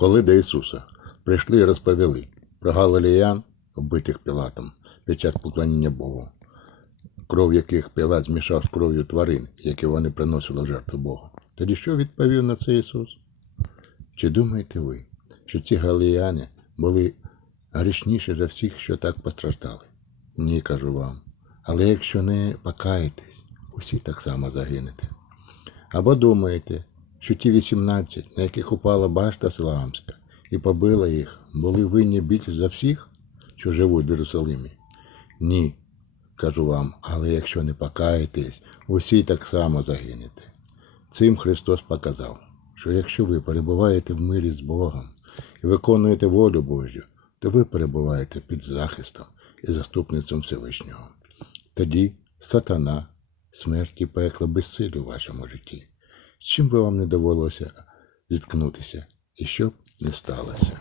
Коли до Ісуса прийшли і розповіли про галилеян, вбитих Пілатом під час поклоніння Богу, кров яких Пілат змішав з кров'ю тварин, які вони приносили в жертву Богу. Тоді що відповів на це Ісус? Чи думаєте ви, що ці галилеяни були грішніші за всіх, що так постраждали? Ні, кажу вам. Але якщо не покаєтесь, усі так само загинете. Або думаєте, що ті 18, на яких упала башта Силамська і побила їх, були винні більше за всіх, що живуть в Єрусалимі? Ні, кажу вам, але якщо не покаєтесь, усі так само загинете. Цим Христос показав, що якщо ви перебуваєте в мирі з Богом і виконуєте волю Божу, то ви перебуваєте під захистом і заступництвом Всевишнього. Тоді сатана, смерть і пекло безсилі у вашому житті. Чим би вам не довелося зіткнутися, і що б не сталося.